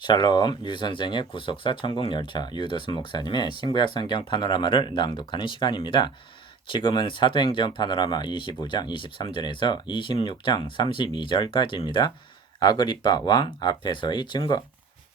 샬롬, 유 선생의 구속사 천국열차 유도순 목사님의 신구약 성경 파노라마를 낭독하는 시간입니다. 지금은 사도행전 파노라마 25장 23절에서 26장 32절까지입니다. 아그리빠 왕 앞에서의 증거.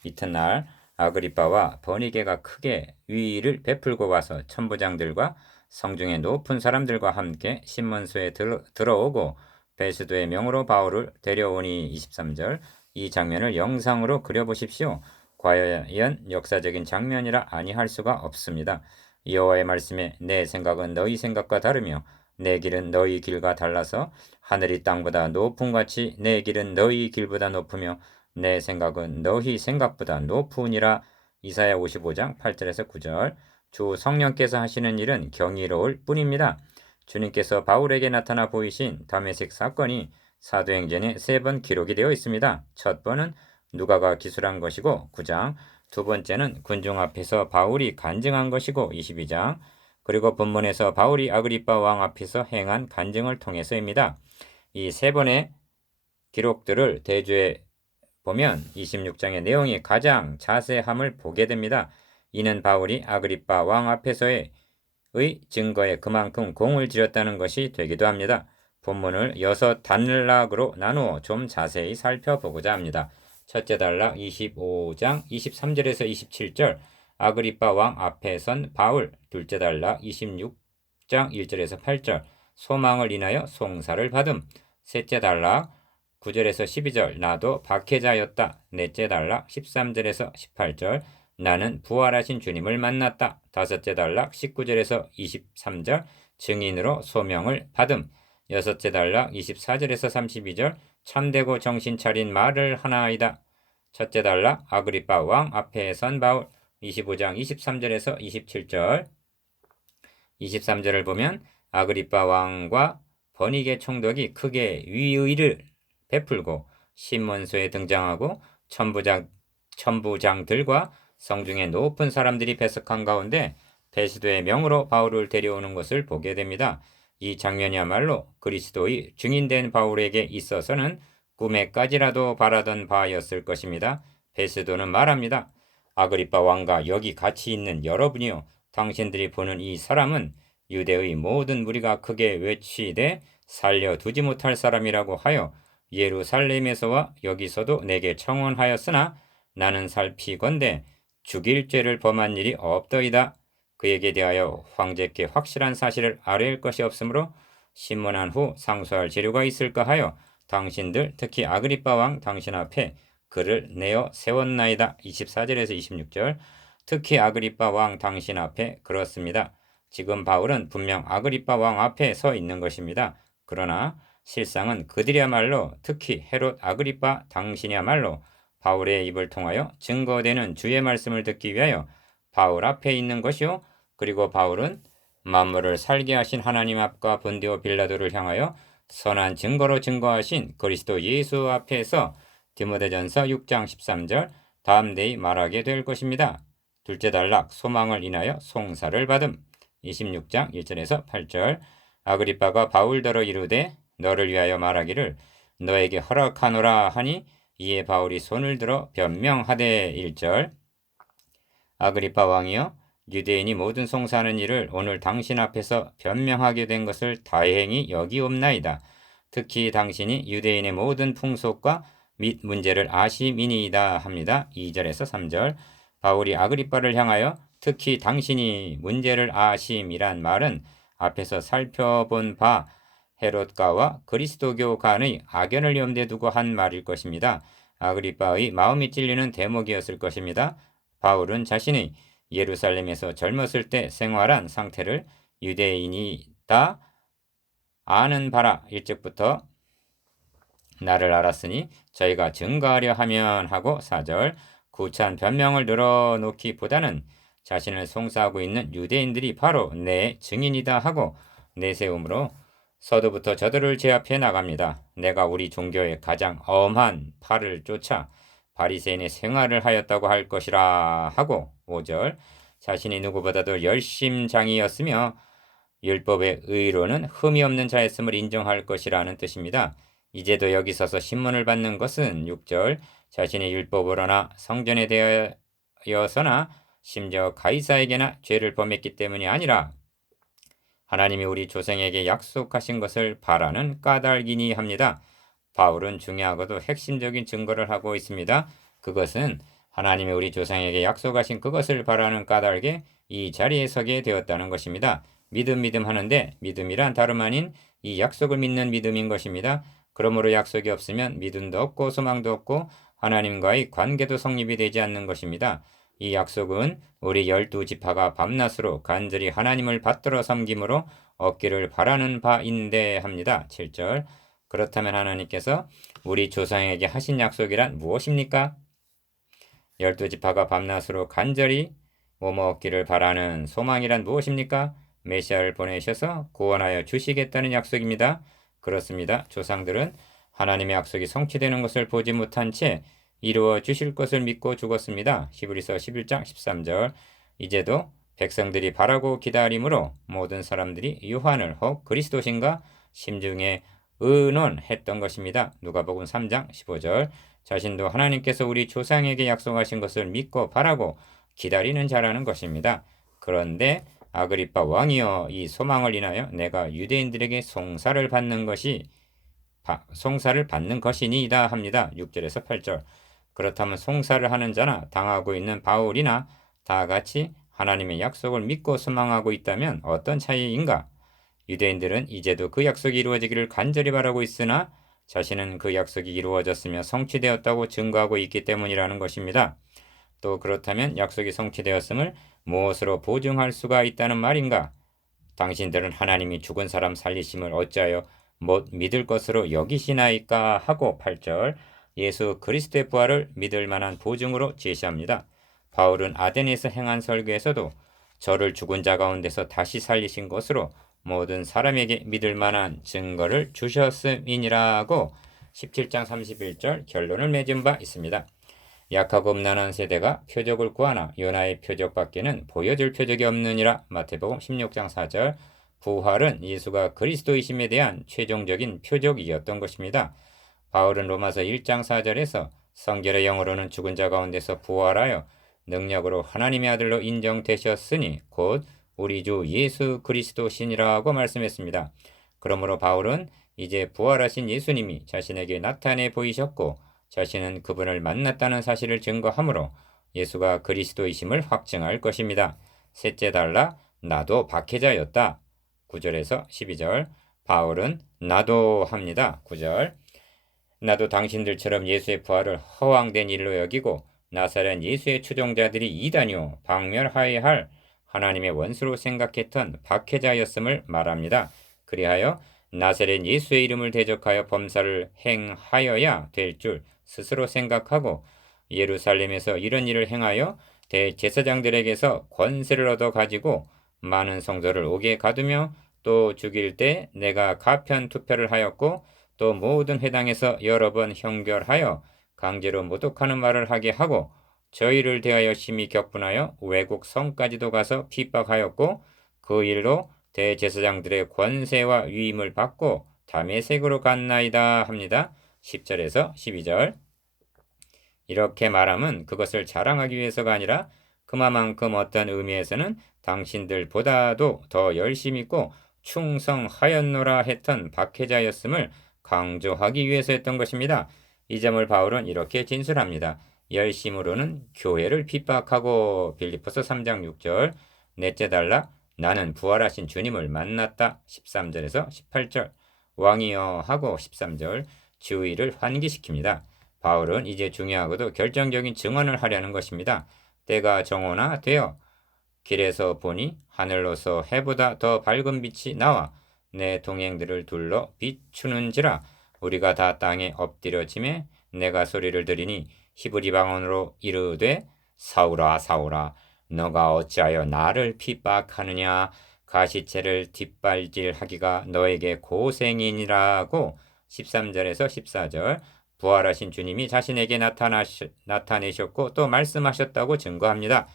이튿날 아그리빠와 버니게가 크게 위의를 베풀고 와서 천부장들과 성중의 높은 사람들과 함께 신문소에 들어오고 베스도의 명으로 바울을 데려오니 23절. 이 장면을 영상으로 그려보십시오. 과연 역사적인 장면이라 아니할 수가 없습니다. 여호와의 말씀에 내 생각은 너희 생각과 다르며 내 길은 너희 길과 달라서 하늘이 땅보다 높음같이 내 길은 너희 길보다 높으며 내 생각은 너희 생각보다 높으니라. 이사야 55장 8절에서 9절. 주 성령께서 하시는 일은 경이로울 뿐입니다. 주님께서 바울에게 나타나 보이신 다메섹 사건이 사도행전에 3번 기록이 되어 있습니다. 첫 번은 누가가 기술한 것이고 9장, 두 번째는 군중 앞에서 바울이 간증한 것이고 22장, 그리고 본문에서 바울이 아그리빠 왕 앞에서 행한 간증을 통해서입니다. 이 3번의 기록들을 대조해 보면 26장의 내용이 가장 자세함을 보게 됩니다. 이는 바울이 아그리빠 왕 앞에서의 증거에 그만큼 공을 들였다는 것이 되기도 합니다. 본문을 6단락으로 나누어 좀 자세히 살펴보고자 합니다. 첫째 단락 25장 23절에서 27절 아그리빠 왕 앞에 선 바울. 둘째 단락 26장 1절에서 8절 소망을 인하여 송사를 받음. 셋째 단락 9절에서 12절 나도 박해자였다. 넷째 단락 13절에서 18절 나는 부활하신 주님을 만났다. 다섯째 단락 19절에서 23절 증인으로 소명을 받음. 여섯째 단락 24절에서 32절 참되고 정신 차린 말을 하나이다. 첫째 단락 아그리빠 왕 앞에 선 바울. 25장 23절에서 27절 23절을 보면 아그리빠 왕과 버니게 총독이 크게 위의를 베풀고 신문소에 등장하고 천부장들과 성중의 높은 사람들이 배석한 가운데 베스도의 명으로 바울을 데려오는 것을 보게 됩니다. 이 장면이야말로 그리스도의 증인된 바울에게 있어서는 꿈에까지라도 바라던 바였을 것입니다. 베스도는 말합니다. 아그리빠 왕과 여기 같이 있는 여러분이요, 당신들이 보는 이 사람은 유대의 모든 무리가 크게 외치되 살려두지 못할 사람이라고 하여 예루살렘에서와 여기서도 내게 청원하였으나 나는 살피건대 죽일 죄를 범한 일이 없더이다. 그에게 대하여 황제께 확실한 사실을 아뢰일 것이 없으므로 신문한 후 상소할 재료가 있을까 하여 당신들 특히 아그리빠 왕 당신 앞에 글을 내어 세웠나이다. 24절에서 26절 특히 아그리빠 왕 당신 앞에 그렇습니다. 지금 바울은 분명 아그리빠 왕 앞에 서 있는 것입니다. 그러나 실상은 그들이야말로 특히 헤롯 아그리빠 당신이야말로 바울의 입을 통하여 증거되는 주의 말씀을 듣기 위하여 바울 앞에 있는 것이요. 그리고 바울은 만물을 살게 하신 하나님 앞과 본디오 빌라도를 향하여 선한 증거로 증거하신 그리스도 예수 앞에서 디모데전서 6장 13절 다음 대의 말하게 될 것입니다. 둘째 단락 소망을 인하여 송사를 받음. 26장 1절에서 8절 아그리빠가 바울더러 이르되 너를 위하여 말하기를 너에게 허락하노라 하니 이에 바울이 손을 들어 변명하되 1절 아그리빠 왕이여 유대인이 모든 송사하는 일을 오늘 당신 앞에서 변명하게 된 것을 다행히 여기옵나이다. 특히 당신이 유대인의 모든 풍속과 및 문제를 아심이니이다 합니다. 2절에서 3절 바울이 아그리빠를 향하여 특히 당신이 문제를 아심이란 말은 앞에서 살펴본 바 헤롯가와 그리스도교 간의 악연을 염두에 두고 한 말일 것입니다. 아그리빠의 마음이 찔리는 대목이었을 것입니다. 바울은 자신이 예루살렘에서 젊었을 때 생활한 상태를 유대인이 다 아는 바라 일찍부터 나를 알았으니 저희가 증거하려 하면 하고 4절 구찬 변명을 늘어놓기보다는 자신을 송사하고 있는 유대인들이 바로 내 증인이다 하고 내세움으로 서두부터 저들을 제압해 나갑니다. 내가 우리 종교의 가장 엄한 팔을 쫓아 바리새인의 생활을 하였다고 할 것이라 하고 5절 자신이 누구보다도 열심장이었으며 율법의 의로는 흠이 없는 자였음을 인정할 것이라는 뜻입니다. 이제도 여기 서서 신문을 받는 것은 6절 자신의 율법으로나 성전에 대하여서나 심지어 가이사에게나 죄를 범했기 때문이 아니라 하나님이 우리 조상에게 약속하신 것을 바라는 까닭이니 합니다. 바울은 중요하고도 핵심적인 증거를 하고 있습니다. 그것은 하나님이 우리 조상에게 약속하신 그것을 바라는 까닭에 이 자리에 서게 되었다는 것입니다. 믿음 하는데 믿음이란 다름 아닌 이 약속을 믿는 믿음인 것입니다. 그러므로 약속이 없으면 믿음도 없고 소망도 없고 하나님과의 관계도 성립이 되지 않는 것입니다. 이 약속은 우리 12지파가 밤낮으로 간절히 하나님을 받들어 섬김으로 얻기를 바라는 바인데 합니다. 7절 그렇다면 하나님께서 우리 조상에게 하신 약속이란 무엇입니까? 12지파가 밤낮으로 간절히 뭐뭐 얻기를 바라는 소망이란 무엇입니까? 메시아를 보내셔서 구원하여 주시겠다는 약속입니다. 그렇습니다. 조상들은 하나님의 약속이 성취되는 것을 보지 못한 채 이루어 주실 것을 믿고 죽었습니다. 히브리서 11장 13절 이제도 백성들이 바라고 기다림으로 모든 사람들이 요한을 혹 그리스도신가 심중에 의논했던 것입니다. 누가복음 3장 15절 자신도 하나님께서 우리 조상에게 약속하신 것을 믿고 바라고 기다리는 자라는 것입니다. 그런데 아그리빠 왕이여 이 소망을 인하여 내가 유대인들에게 송사를 받는 것이니이다 합니다. 6절에서 8절 그렇다면 송사를 하는 자나 당하고 있는 바울이나 다 같이 하나님의 약속을 믿고 소망하고 있다면 어떤 차이인가? 유대인들은 이제도 그 약속이 이루어지기를 간절히 바라고 있으나 자신은 그 약속이 이루어졌으며 성취되었다고 증거하고 있기 때문이라는 것입니다. 또 그렇다면 약속이 성취되었음을 무엇으로 보증할 수가 있다는 말인가? 당신들은 하나님이 죽은 사람 살리심을 어찌하여 못 믿을 것으로 여기시나이까 하고 8절 예수 그리스도의 부활을 믿을 만한 보증으로 제시합니다. 바울은 아덴에서 행한 설교에서도 저를 죽은 자 가운데서 다시 살리신 것으로 모든 사람에게 믿을 만한 증거를 주셨음이니라고 17장 31절 결론을 맺은 바 있습니다. 약하고 음란한 세대가 표적을 구하나 요나의 표적밖에는 보여줄 표적이 없느니라. 마태복음 16장 4절 부활은 예수가 그리스도이심에 대한 최종적인 표적이었던 것입니다. 바울은 로마서 1장 4절에서 성결의 영으로는 죽은 자 가운데서 부활하여 능력으로 하나님의 아들로 인정되셨으니 곧 우리 주 예수 그리스도시니라고 말씀했습니다. 그러므로 바울은 이제 부활하신 예수님이 자신에게 나타내 보이셨고 자신은 그분을 만났다는 사실을 증거하므로 예수가 그리스도이심을 확증할 것입니다. 셋째 달라 나도 박해자였다. 9절에서 12절 바울은 나도 합니다. 9절 나도 당신들처럼 예수의 부활을 허황된 일로 여기고 나사렛 예수의 추종자들이 이단이요 박멸하여야 할 하나님의 원수로 생각했던 박해자였음을 말합니다. 그리하여 나사렛 예수의 이름을 대적하여 범사를 행하여야 될 줄 스스로 생각하고 예루살렘에서 이런 일을 행하여 대제사장들에게서 권세를 얻어 가지고 많은 성도를 옥에 가두며 또 죽일 때 내가 가편 투표를 하였고 또 모든 회당에서 여러 번 형결하여 강제로 모독하는 말을 하게 하고 저희를 대하여 심히 격분하여 외국 성까지도 가서 핍박하였고 그 일로 대제사장들의 권세와 위임을 받고 다메섹으로 갔나이다 합니다. 10절에서 12절 이렇게 말함은 그것을 자랑하기 위해서가 아니라 그만큼 어떤 의미에서는 당신들보다도 더 열심히 있고 충성하였노라 했던 박해자였음을 강조하기 위해서였던 것입니다. 이 점을 바울은 이렇게 진술합니다. 열심으로는 교회를 핍박하고 빌립보서 3장 6절 넷째 달라 나는 부활하신 주님을 만났다 13절에서 18절 왕이여 하고 13절 주의를 환기시킵니다. 바울은 이제 중요하고도 결정적인 증언을 하려는 것입니다. 때가 정오나 되어 길에서 보니 하늘로서 해보다 더 밝은 빛이 나와 내 동행들을 둘러 비추는지라 우리가 다 땅에 엎드려짐에 내가 소리를 들으니 히브리 방언으로 이르되 사울아 사울아 너가 어찌하여 나를 핍박하느냐 가시체를 뒷발질하기가 너에게 고생이니라고 13절에서 14절 부활하신 주님이 자신에게 나타내셨고 또 말씀하셨다고 증거합니다.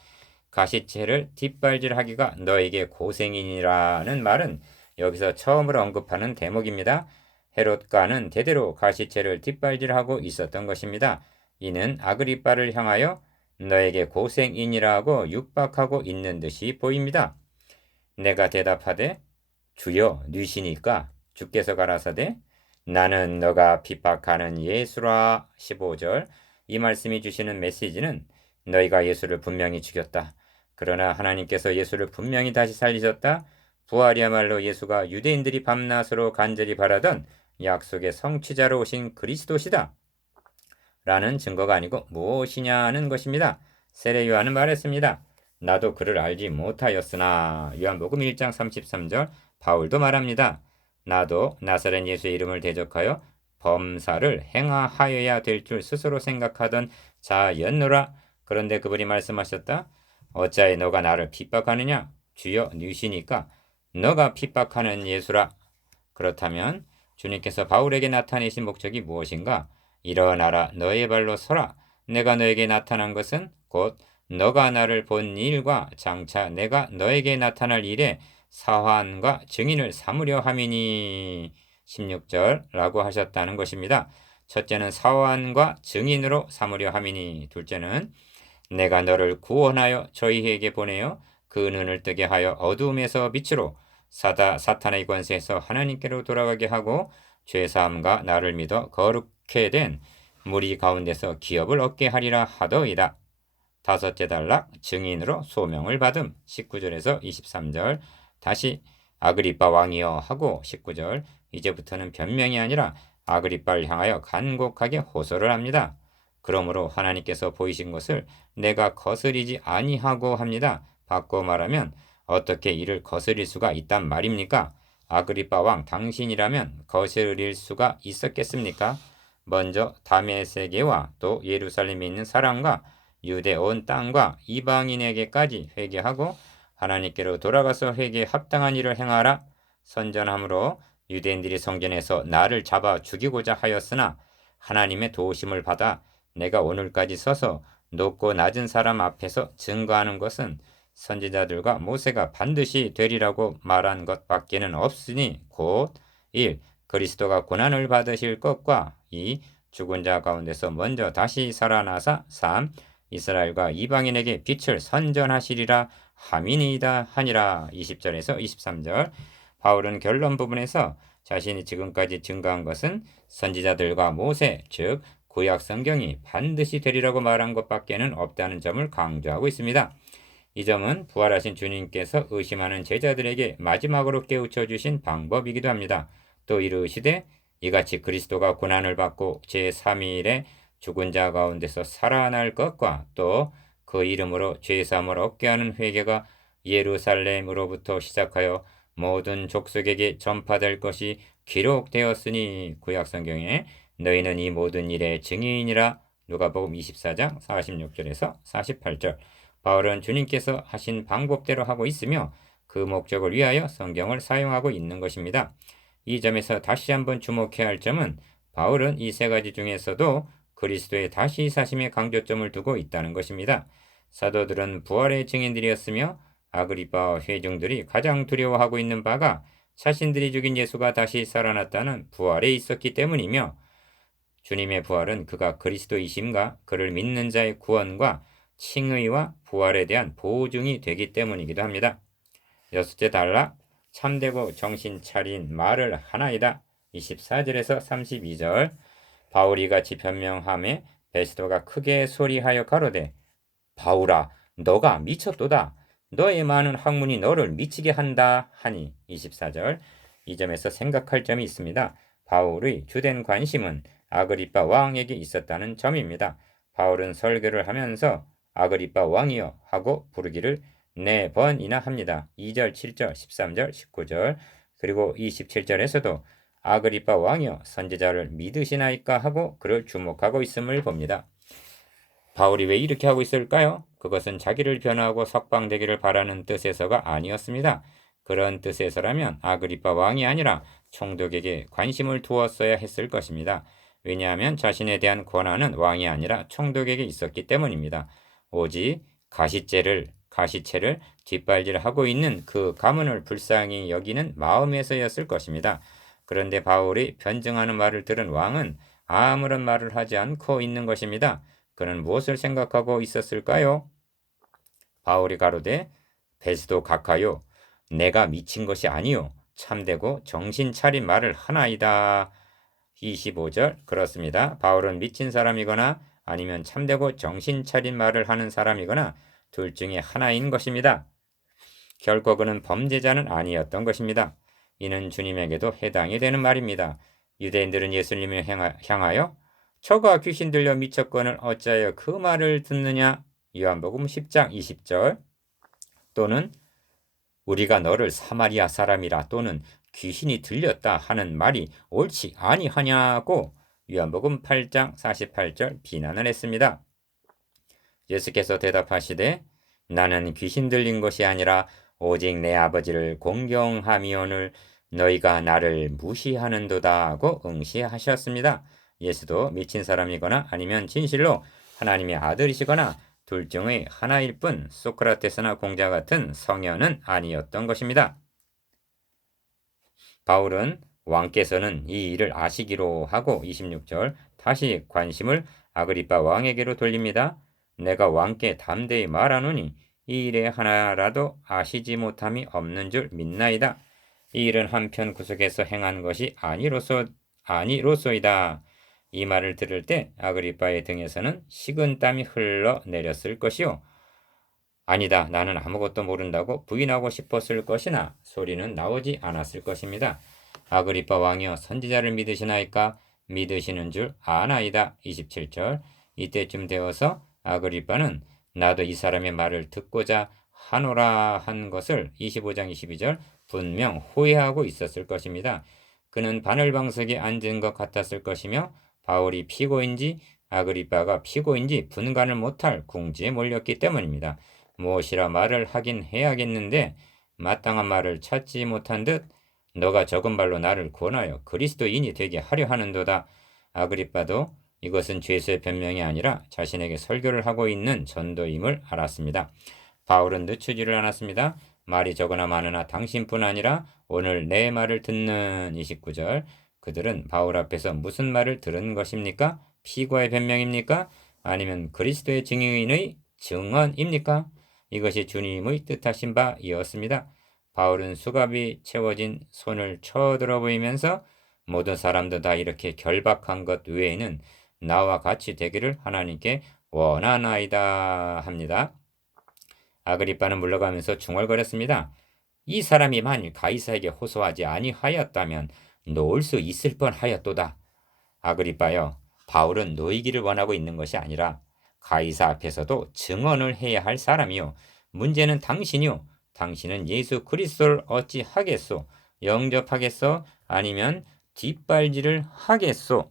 가시체를 뒷발질하기가 너에게 고생이니라는 말은 여기서 처음으로 언급하는 대목입니다. 헤롯가는 대대로 가시체를 뒷발질하고 있었던 것입니다. 이는 아그리빠를 향하여 너에게 고생이니라 하고 육박하고 있는 듯이 보입니다. 내가 대답하되 주여 뉘시니까 주께서 가라사대 나는 너가 핍박하는 예수라. 15절. 이 말씀이 주시는 메시지는 너희가 예수를 분명히 죽였다. 그러나 하나님께서 예수를 분명히 다시 살리셨다. 부활이야말로 예수가 유대인들이 밤낮으로 간절히 바라던 약속의 성취자로 오신 그리스도시다. 라는 증거가 아니고 무엇이냐는 것입니다. 세례 요한은 말했습니다. 나도 그를 알지 못하였으나. 요한복음 1장 33절. 바울도 말합니다. 나도 나사렛 예수의 이름을 대적하여 범사를 행하여야 될 줄 스스로 생각하던 자였노라. 그런데 그분이 말씀하셨다. 어찌하여 너가 나를 핍박하느냐? 주여 뉘시니까 너가 핍박하는 예수라. 그렇다면 주님께서 바울에게 나타내신 목적이 무엇인가? 일어나라 너의 발로 서라. 내가 너에게 나타난 것은 곧 너가 나를 본 일과 장차 내가 너에게 나타날 일에 사환과 증인을 삼으려 함이니. 16절라고 하셨다는 것입니다. 첫째는 사환과 증인으로 삼으려 함이니, 둘째는 내가 너를 구원하여 저희에게 보내어 그 눈을 뜨게 하여 어두움에서 빛으로 사탄의 권세에서 하나님께로 돌아가게 하고 죄사함과 나를 믿어 거룩해 된 무리 가운데서 기업을 얻게 하리라 하더이다. 다섯째 단락 증인으로 소명을 받음. 19절에서 23절. 다시 아그리빠 왕이여 하고 19절. 이제부터는 변명이 아니라 아그리빠를 향하여 간곡하게 호소를 합니다. 그러므로 하나님께서 보이신 것을 내가 거스리지 아니하고 합니다. 바꿔 말하면 어떻게 이를 거스릴 수가 있단 말입니까? 아그리빠 왕 당신이라면 거스릴 수가 있었겠습니까? 먼저 다메섹에와 또 예루살렘에 있는 사람과 유대 온 땅과 이방인에게까지 회개하고 하나님께로 돌아가서 회개에 합당한 일을 행하라. 선전함으로 유대인들이 성전에서 나를 잡아 죽이고자 하였으나 하나님의 도우심을 받아 내가 오늘까지 서서 높고 낮은 사람 앞에서 증거하는 것은 선지자들과 모세가 반드시 되리라고 말한 것밖에는 없으니 곧 1. 그리스도가 고난을 받으실 것과 2. 죽은 자 가운데서 먼저 다시 살아나사 3. 이스라엘과 이방인에게 빛을 선전하시리라 함이니이다 하니라. 20절에서 23절. 바울은 결론 부분에서 자신이 지금까지 증거한 것은 선지자들과 모세, 즉 구약 성경이 반드시 되리라고 말한 것밖에는 없다는 점을 강조하고 있습니다. 이 점은 부활하신 주님께서 의심하는 제자들에게 마지막으로 깨우쳐 주신 방법이기도 합니다. 또 이르시되 이같이 그리스도가 고난을 받고 제3일에 죽은 자 가운데서 살아날 것과 또 그 이름으로 죄사함을 얻게 하는 회개가 예루살렘으로부터 시작하여 모든 족속에게 전파될 것이 기록되었으니 구약성경에 너희는 이 모든 일의 증인이라. 누가복음 24장 46절에서 48절. 바울은 주님께서 하신 방법대로 하고 있으며 그 목적을 위하여 성경을 사용하고 있는 것입니다. 이 점에서 다시 한번 주목해야 할 점은 바울은 이 세 가지 중에서도 그리스도의 다시 사심에 강조점을 두고 있다는 것입니다. 사도들은 부활의 증인들이었으며 아그리빠와 회중들이 가장 두려워하고 있는 바가 자신들이 죽인 예수가 다시 살아났다는 부활에 있었기 때문이며 주님의 부활은 그가 그리스도이심과 그를 믿는 자의 구원과 칭의와 부활에 대한 보증이 되기 때문이기도 합니다. 여섯째 단락 참되고 정신 차린 말을 하나이다. 24절에서 32절. 바울이 같이 변명함에 베스도가 크게 소리하여 가로되 바울아 너가 미쳤도다. 너의 많은 학문이 너를 미치게 한다 하니. 24절. 이 점에서 생각할 점이 있습니다. 바울의 주된 관심은 아그리빠 왕에게 있었다는 점입니다. 바울은 설교를 하면서 아그리빠 왕이여 하고 부르기를 4번이나 합니다. 2절, 7절, 13절, 19절. 그리고 27절에서도 아그리빠 왕이여 선지자를 믿으시나이까 하고 그를 주목하고 있음을 봅니다. 바울이 왜 이렇게 하고 있을까요? 그것은 자기를 변호하고 석방되기를 바라는 뜻에서가 아니었습니다. 그런 뜻에서라면 아그리빠 왕이 아니라 총독에게 관심을 두었어야 했을 것입니다. 왜냐하면 자신에 대한 권한은 왕이 아니라 총독에게 있었기 때문입니다. 오직 가시체를 뒷발질하고 있는 그 가문을 불쌍히 여기는 마음에서였을 것입니다. 그런데 바울이 변증하는 말을 들은 왕은 아무런 말을 하지 않고 있는 것입니다. 그는 무엇을 생각하고 있었을까요? 바울이 가로되 베스도 각하요 내가 미친 것이 아니요 참되고 정신 차린 말을 하나이다. 25절 그렇습니다. 바울은 미친 사람이거나 아니면 참되고 정신 차린 말을 하는 사람이거나 둘 중에 하나인 것입니다. 결코 그는 범죄자는 아니었던 것입니다. 이는 주님에게도 해당이 되는 말입니다. 유대인들은 예수님을 향하여 저가 귀신 들려 미쳤거늘 어찌하여 그 말을 듣느냐? 요한복음 10장 20절 또는 우리가 너를 사마리아 사람이라 또는 귀신이 들렸다 하는 말이 옳지 아니하냐고 요한복음 8장 48절 비난을 했습니다. 예수께서 대답하시되 나는 귀신 들린 것이 아니라 오직 내 아버지를 공경함이오늘 너희가 나를 무시하는도다 하고 응시하셨습니다. 예수도 미친 사람이거나 아니면 진실로 하나님의 아들이시거나 둘 중의 하나일 뿐 소크라테스나 공자 같은 성현은 아니었던 것입니다. 바울은 왕께서는 이 일을 아시기로 하고 26절 다시 관심을 아그리빠 왕에게로 돌립니다. 내가 왕께 담대히 말하노니 이 일에 하나라도 아시지 못함이 없는 줄 믿나이다. 이 일은 한편 구석에서 행한 것이 아니로소이다. 이 말을 들을 때 아그리빠의 등에서는 식은 땀이 흘러내렸을 것이요. 아니다, 나는 아무것도 모른다고 부인하고 싶었을 것이나 소리는 나오지 않았을 것입니다. 아그리빠 왕이여 선지자를 믿으시나이까? 믿으시는 줄 아나이다. 27절 이때쯤 되어서 아그리빠는 나도 이 사람의 말을 듣고자 하노라 한 것을 25장 22절 분명 후회하고 있었을 것입니다. 그는 바늘방석에 앉은 것 같았을 것이며 바울이 피고인지 아그리빠가 피고인지 분간을 못할 궁지에 몰렸기 때문입니다. 무엇이라 말을 하긴 해야겠는데 마땅한 말을 찾지 못한 듯 너가 적은 발로 나를 권하여 그리스도인이 되게 하려 하는도다. 아그리빠도 이것은 죄수의 변명이 아니라 자신에게 설교를 하고 있는 전도임을 알았습니다. 바울은 늦추지를 않았습니다. 말이 적으나 많으나 당신뿐 아니라 오늘 내 말을 듣는 29절 그들은 바울 앞에서 무슨 말을 들은 것입니까? 피고의 변명입니까? 아니면 그리스도의 증인의 증언입니까? 이것이 주님의 뜻하신 바이었습니다. 바울은 수갑이 채워진 손을 쳐들어 보이면서 모든 사람도 다 이렇게 결박한 것 외에는 나와 같이 되기를 하나님께 원하나이다 합니다. 아그리빠는 물러가면서 중얼거렸습니다. 이 사람이 만일 가이사에게 호소하지 아니하였다면 놓을 수 있을 뻔하였도다. 아그리빠여, 바울은 놓이기를 원하고 있는 것이 아니라 가이사 앞에서도 증언을 해야 할 사람이요. 문제는 당신이요. 당신은 예수 그리스도를 어찌 하겠소? 영접하겠소? 아니면 뒷발질을 하겠소?